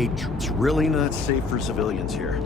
Hey, it's really not safe for civilians here.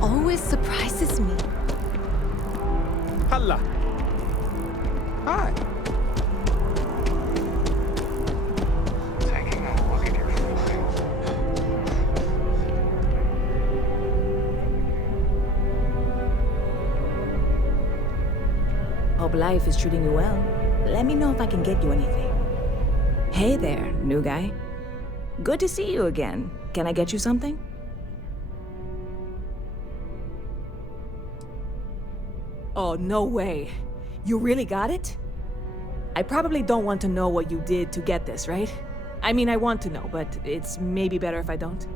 Always surprises me. Halla. Hi. Taking a look at your files. Hope life is treating you well. Let me know if I can get you anything. Hey there, new guy. Good to see you again. Can I get you something? Oh, no way. You really got it? I probably don't want to know what you did to get this, right? I mean, I want to know, but it's maybe better if I don't.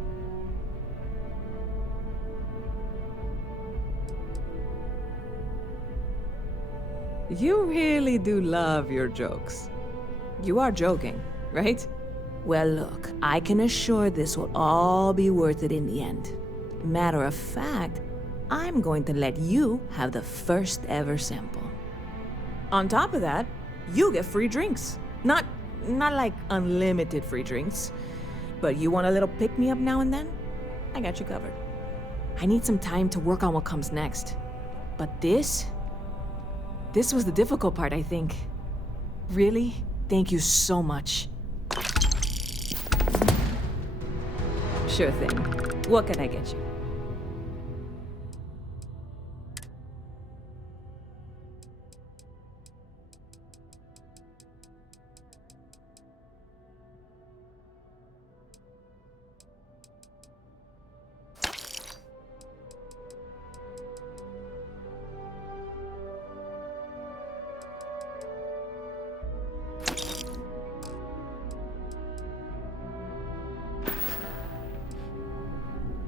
You really do love your jokes. You are joking, right? Well, look, I can assure this will all be worth it in the end. Matter of fact, I'm going to let you have the first ever sample. On top of that, you get free drinks. Not like unlimited free drinks, but you want a little pick-me-up now and then? I got you covered. I need some time to work on what comes next. But this was the difficult part, I think. Really, thank you so much. Sure thing. What can I get you?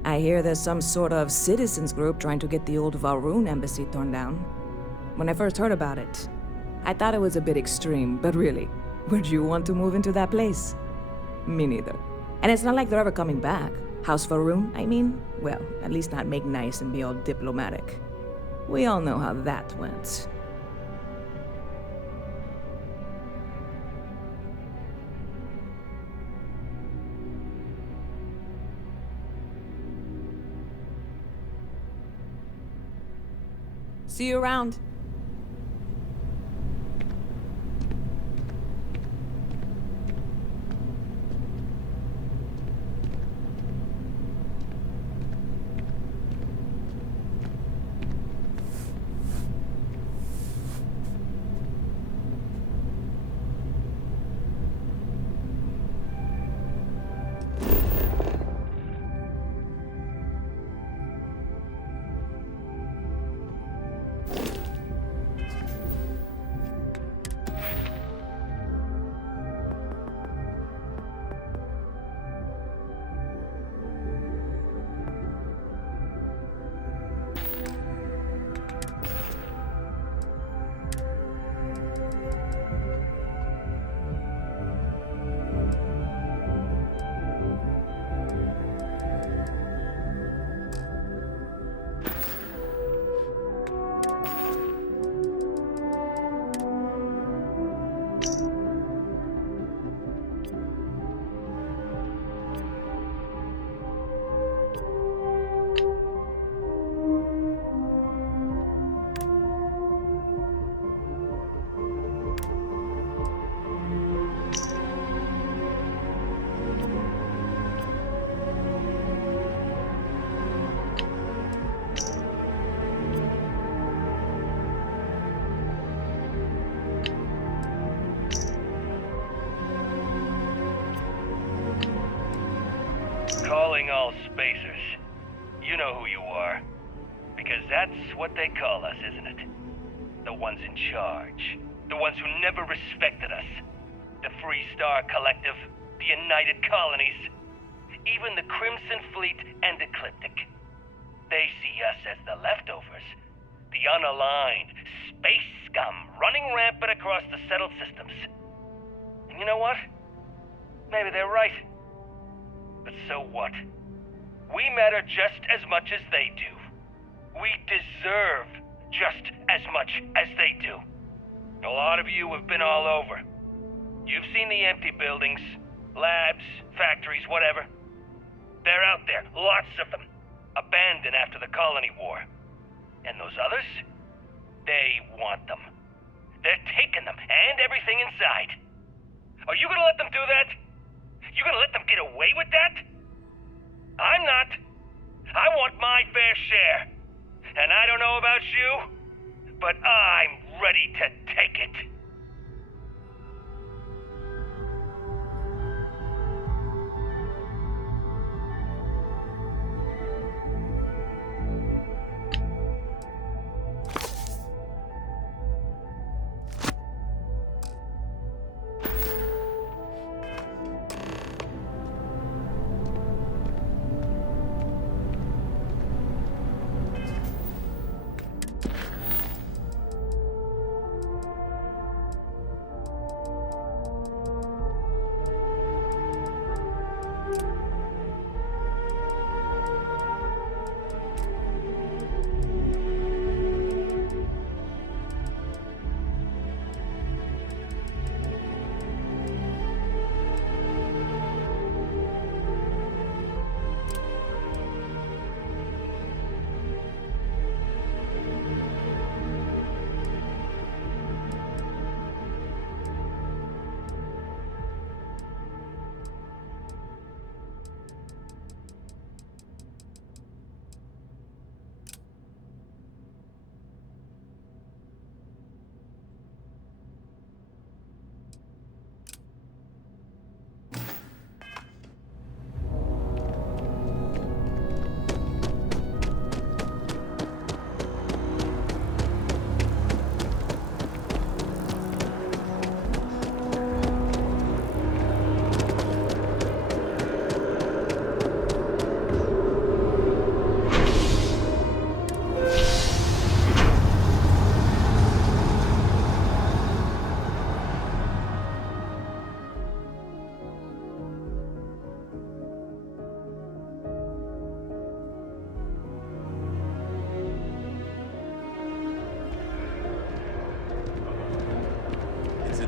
I hear there's some sort of citizens group trying to get the old Valroon embassy torn down. When I first heard about it, I thought it was a bit extreme, but really, would you want to move into that place? Me neither. And it's not like they're ever coming back. House Valroon, I mean? Well, at least not make nice and be all diplomatic. We all know how that went. See you around. calling all spacers. You know who you are. Because that's what they call us, isn't it? The ones in charge. The ones who never respected us. The Free Star Collective, the United Colonies, even the Crimson Fleet and Ecliptic. They see us as the leftovers, the unaligned space scum running rampant across the settled systems. And you know what? Maybe they're right. But so what? We matter just as much as they do. We deserve just as much as they do. A lot of you have been all over. You've seen the empty buildings, labs, factories, whatever. They're out there, lots of them, abandoned after the colony war. And those others? They want them. They're taking them, and everything inside. Are you gonna let them do that? You gonna let them get away with that? I'm not. I want my fair share. And I don't know about you, but I'm ready to take it.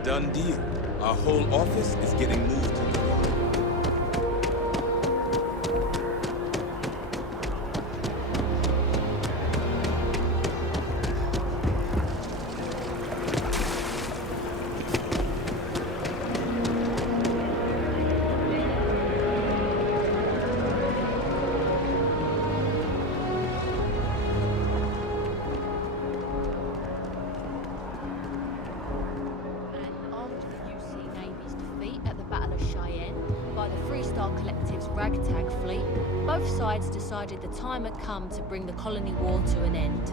Done deal. Our whole office is getting moved to New York. Ragtag fleet, both sides decided the time had come to bring the colony war to an end.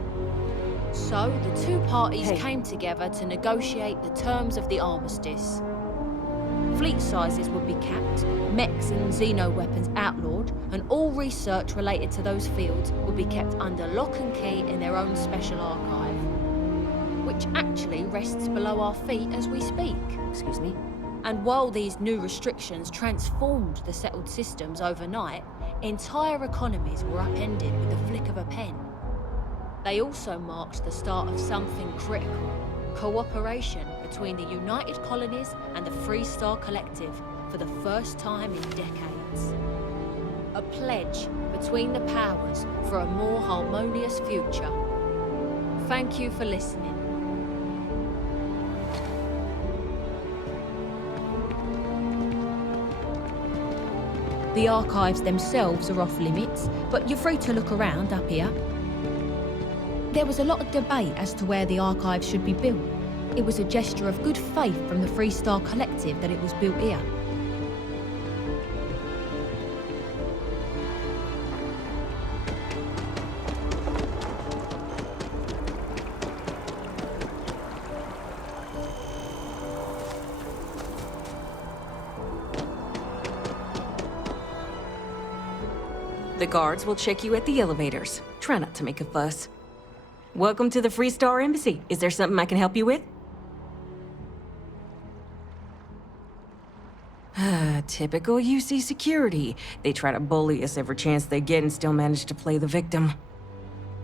So, the two parties came together to negotiate the terms of the armistice. Fleet sizes would be capped, mechs and xeno-weapons outlawed, and all research related to those fields would be kept under lock and key in their own special archive, which actually rests below our feet as we speak. Excuse me? And while these new restrictions transformed the settled systems overnight, entire economies were upended with the flick of a pen. They also marked the start of something critical: cooperation between the United Colonies and the Free Star Collective for the first time in decades. A pledge between the powers for a more harmonious future. Thank you for listening. The archives themselves are off limits, but you're free to look around up here. There was a lot of debate as to where the archive should be built. It was a gesture of good faith from the Free Star Collective that it was built here. The guards will check you at the elevators. Try not to make a fuss. Welcome to the Free Star Embassy. Is there something I can help you with? Typical UC security. They try to bully us every chance they get and still manage to play the victim.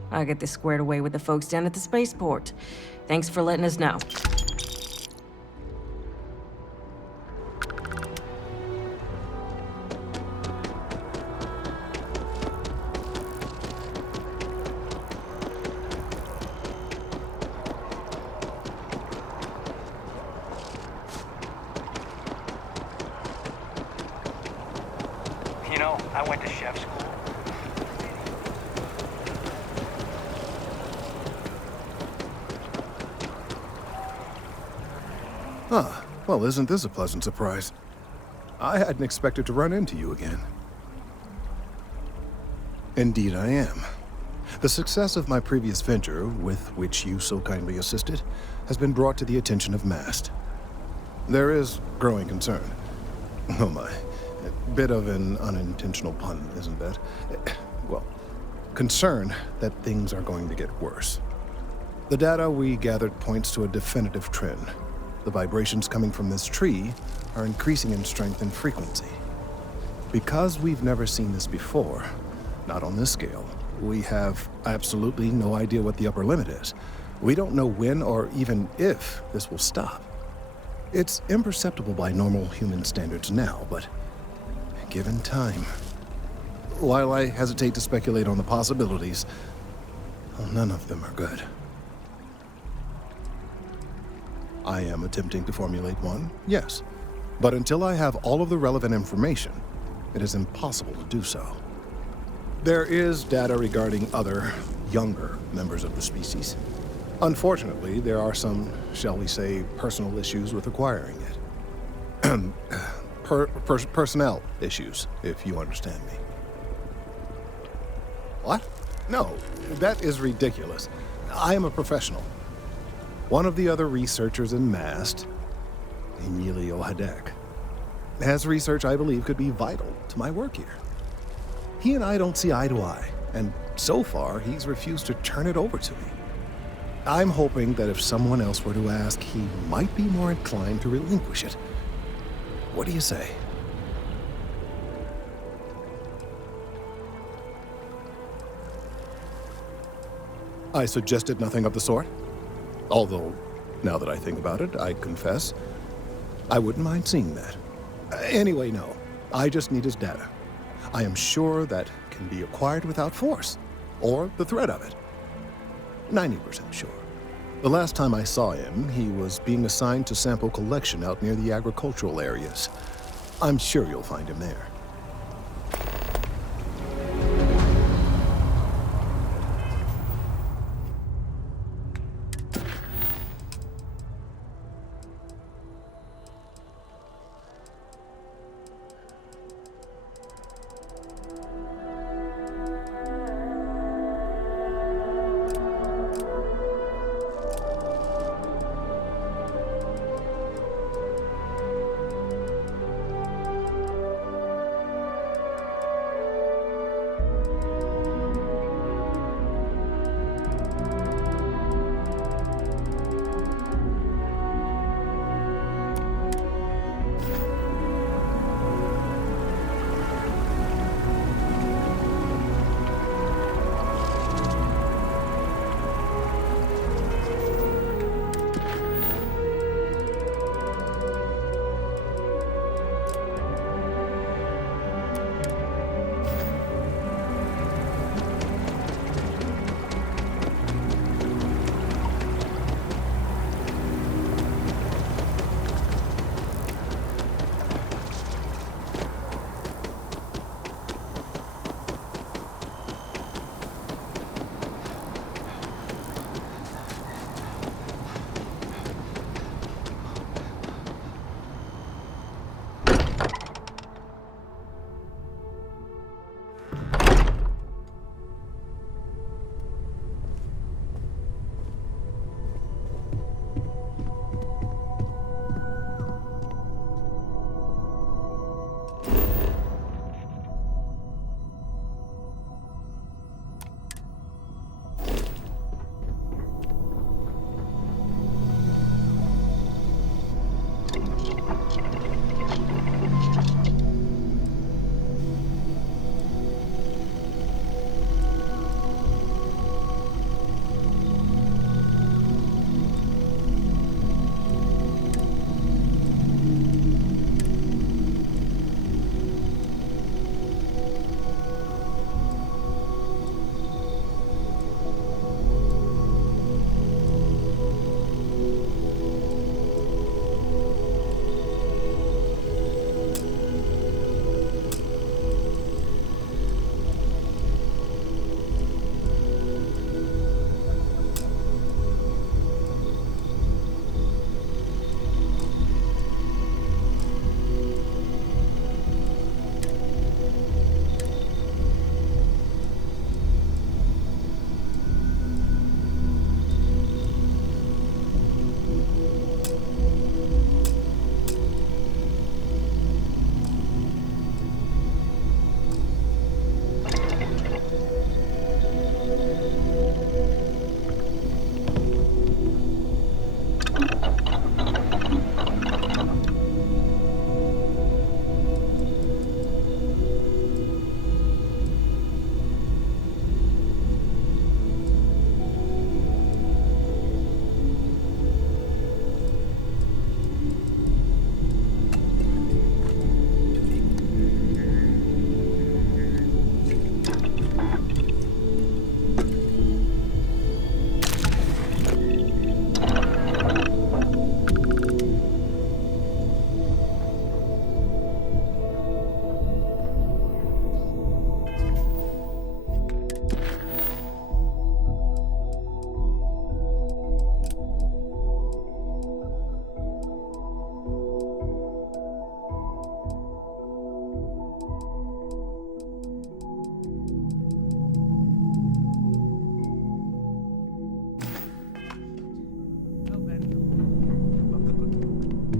I'll get this squared away with the folks down at the spaceport. Thanks for letting us know. You know, I went to chef school. Ah, well, isn't this a pleasant surprise? I hadn't expected to run into you again. Indeed I am. The success of my previous venture, with which you so kindly assisted, has been brought to the attention of MAST. There is growing concern. Oh my. A bit of an unintentional pun, isn't that? Well, concern that things are going to get worse. The data we gathered points to a definitive trend. The vibrations coming from this tree are increasing in strength and frequency. Because we've never seen this before, not on this scale, we have absolutely no idea what the upper limit is. We don't know when or even if this will stop. It's imperceptible by normal human standards now, but given time. While I hesitate to speculate on the possibilities, well, none of them are good. I am attempting to formulate one, yes. But until I have all of the relevant information, it is impossible to do so. There is data regarding other, younger members of the species. Unfortunately, there are some, shall we say, personal issues with acquiring it. Personnel issues, if you understand me. What? No, that is ridiculous. I am a professional. One of the other researchers in MAST, Emilio Hadek, has research I believe could be vital to my work here. He and I don't see eye to eye, and so far he's refused to turn it over to me. I'm hoping that if someone else were to ask, he might be more inclined to relinquish it. What do you say? I suggested nothing of the sort. Although, now that I think about it, I confess, I wouldn't mind seeing that. Anyway, no. I just need his data. I am sure that can be acquired without force, or the threat of it. 90% sure. The last time I saw him, he was being assigned to sample collection out near the agricultural areas. I'm sure you'll find him there.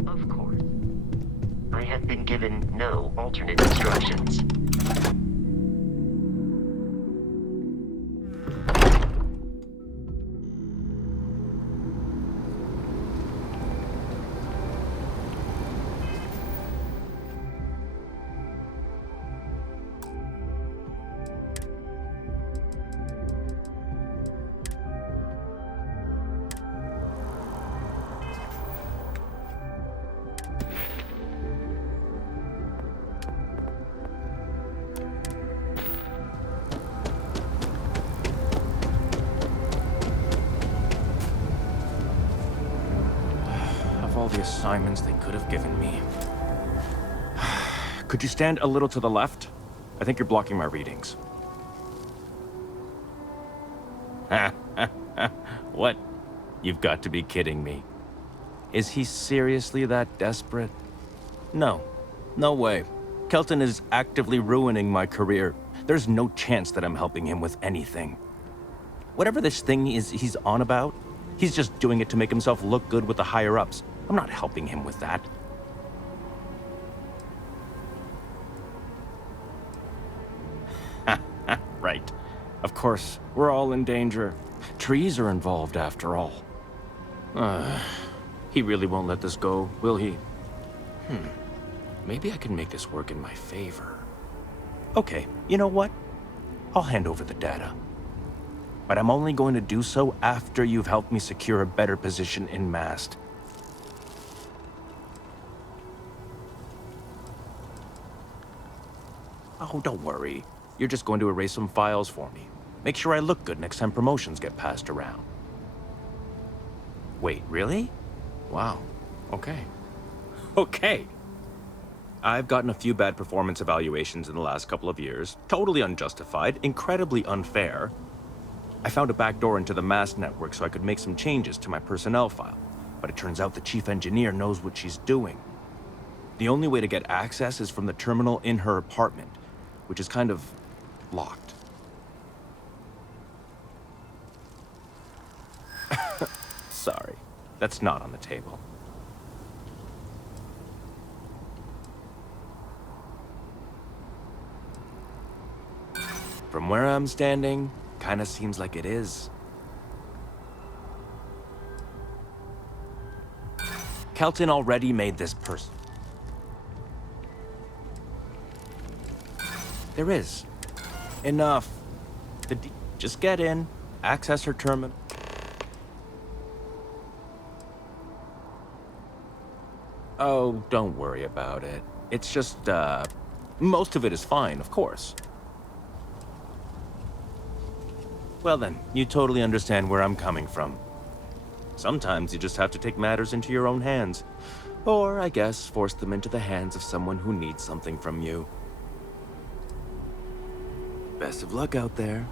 Of course. I have been given no alternate instructions. Of all the assignments they could have given me. Could you stand a little to the left? I think you're blocking my readings. What? You've got to be kidding me. Is he seriously that desperate? No. No way. Kelton is actively ruining my career. There's no chance that I'm helping him with anything. Whatever this thing is he's on about, he's just doing it to make himself look good with the higher-ups. I'm not helping him with that. Right. Of course, we're all in danger. Trees are involved after all. He really won't let this go, will he? Maybe I can make this work in my favor. Okay, you know what? I'll hand over the data. But I'm only going to do so after you've helped me secure a better position in Mast. Oh, don't worry. You're just going to erase some files for me. Make sure I look good next time promotions get passed around. Wait, really? Wow. Okay. Okay. I've gotten a few bad performance evaluations in the last couple of years. Totally unjustified, incredibly unfair. I found a backdoor into the Mast network so I could make some changes to my personnel file. But it turns out the chief engineer knows what she's doing. The only way to get access is from the terminal in her apartment, which is kind of locked. Sorry, that's not on the table. From where I'm standing, kinda seems like it is. Kelton already made this person. There is. Enough. Just get in, access her terminal. Oh, don't worry about it. It's just, most of it is fine, of course. Well then, you totally understand where I'm coming from. Sometimes you just have to take matters into your own hands. Or, I guess, force them into the hands of someone who needs something from you. Best of luck out there.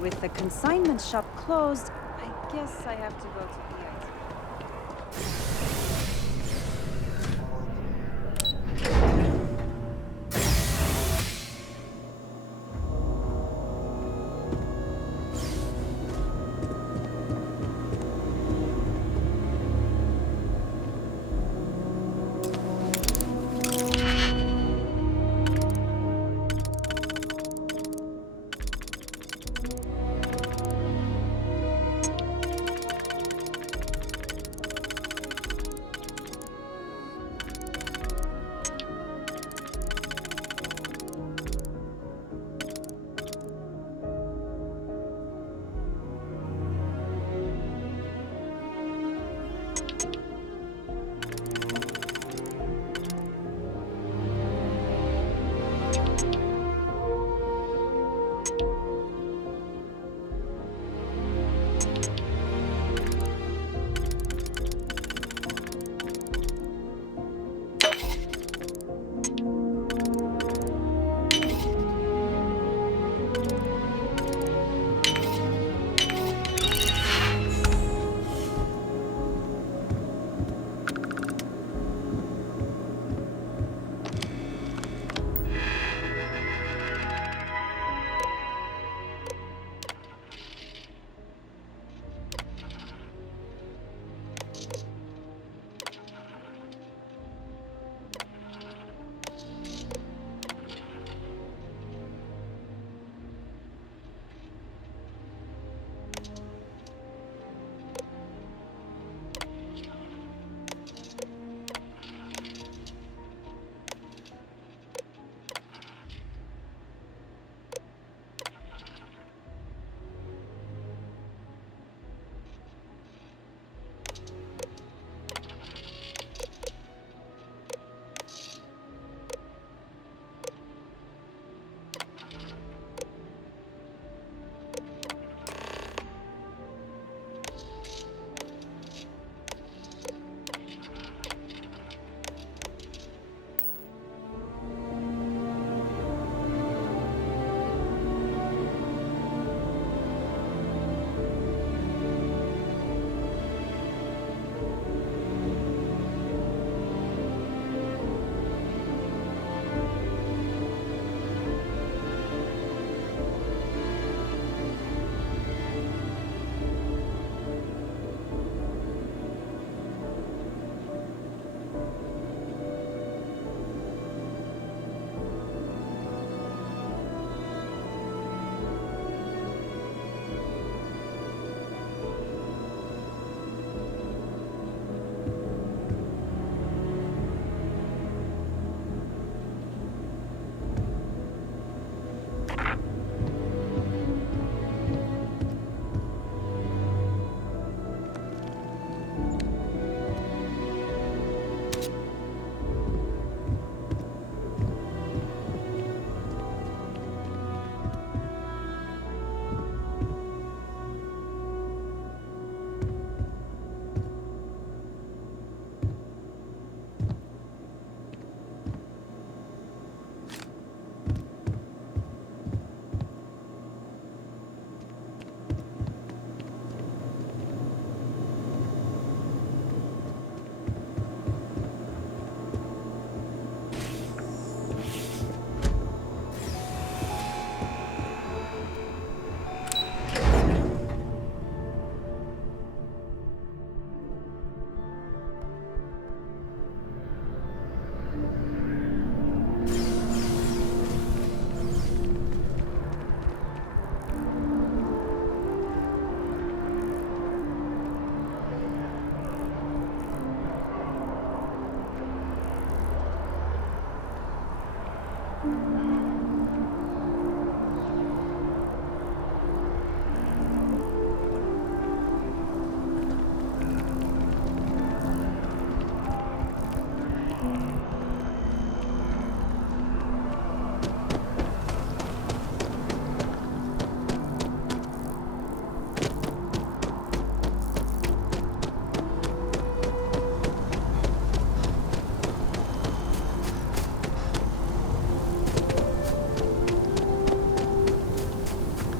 With the consignment shop closed, I guess I have to go to the IT.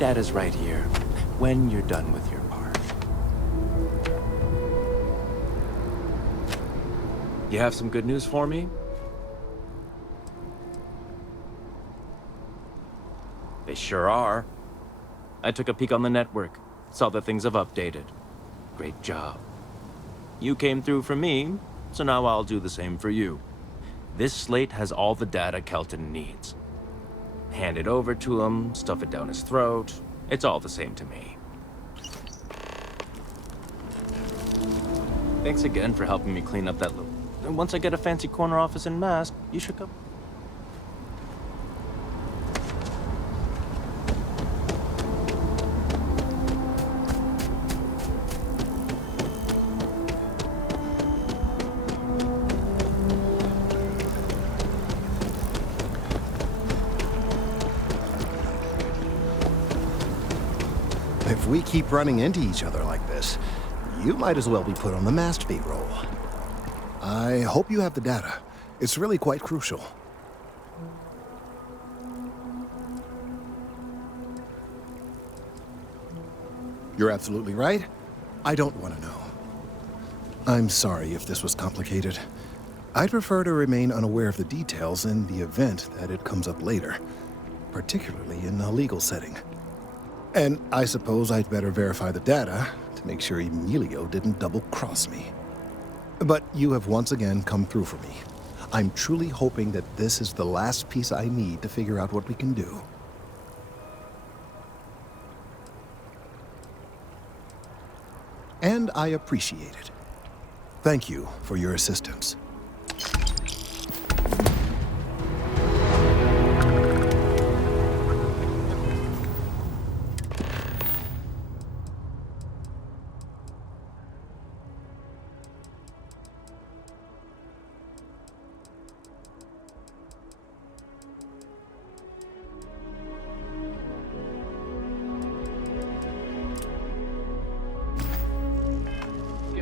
data's right here, when you're done with your part. You have some good news for me? They sure are. I took a peek on the network, saw that things have updated. Great job. You came through for me, so now I'll do the same for you. This slate has all the data Kelton needs. Hand it over to him, stuff it down his throat. It's all the same to me. Thanks again for helping me clean up that loop. And once I get a fancy corner office in Mask, you should come. If we keep running into each other like this, you might as well be put on the masked payroll. I hope you have the data. It's really quite crucial. You're absolutely right. I don't want to know. I'm sorry if this was complicated. I'd prefer to remain unaware of the details in the event that it comes up later, particularly in a legal setting. And I suppose I'd better verify the data to make sure Emilio didn't double-cross me. But you have once again come through for me. I'm truly hoping that this is the last piece I need to figure out what we can do. And I appreciate it. Thank you for your assistance.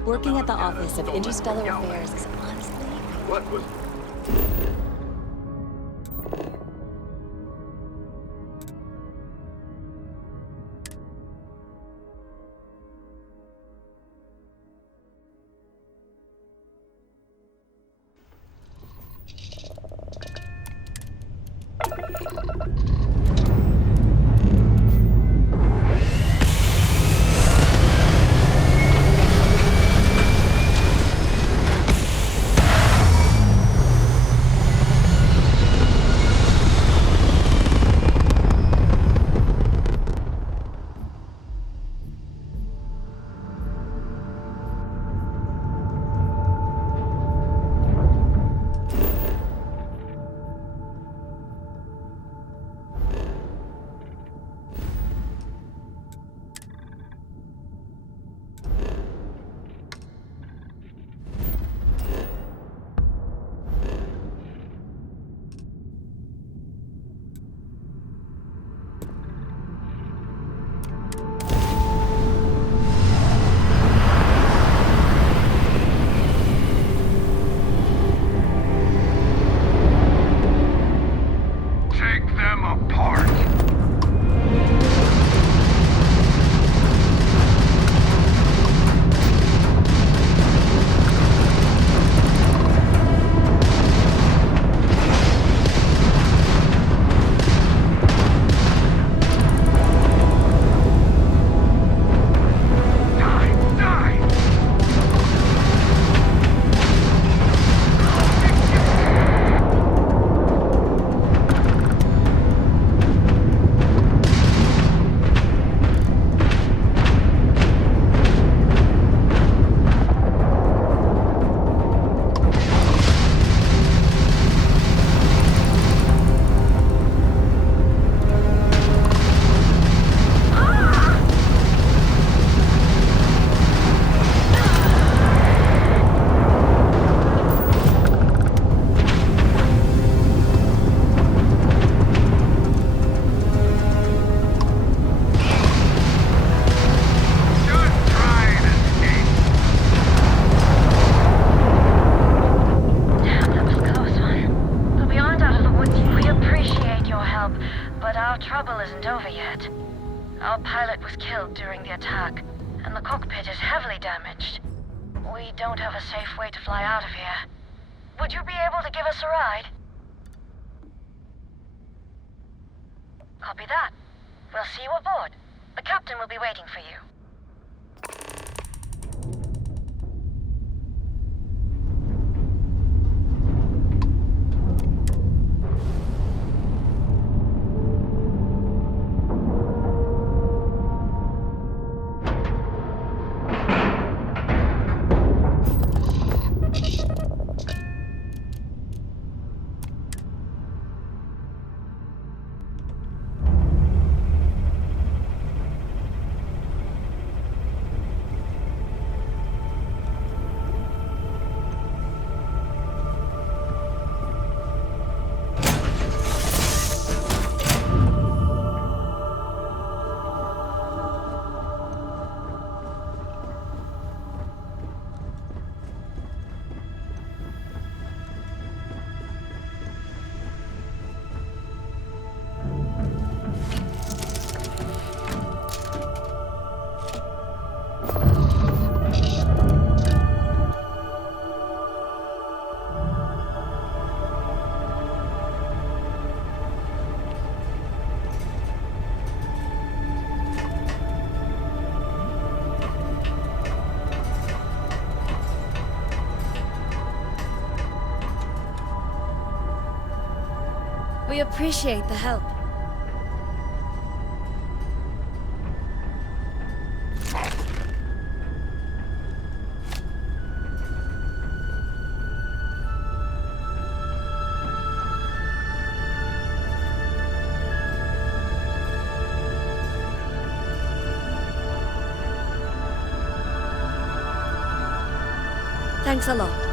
Working at the Office of Interstellar Affairs is honestly... What was... was killed during the attack, and the cockpit is heavily damaged. We don't have a safe way to fly out of here. Would you be able to give us a ride? Copy that. We'll see you aboard. The captain will be waiting for you. We appreciate the help. Thanks a lot.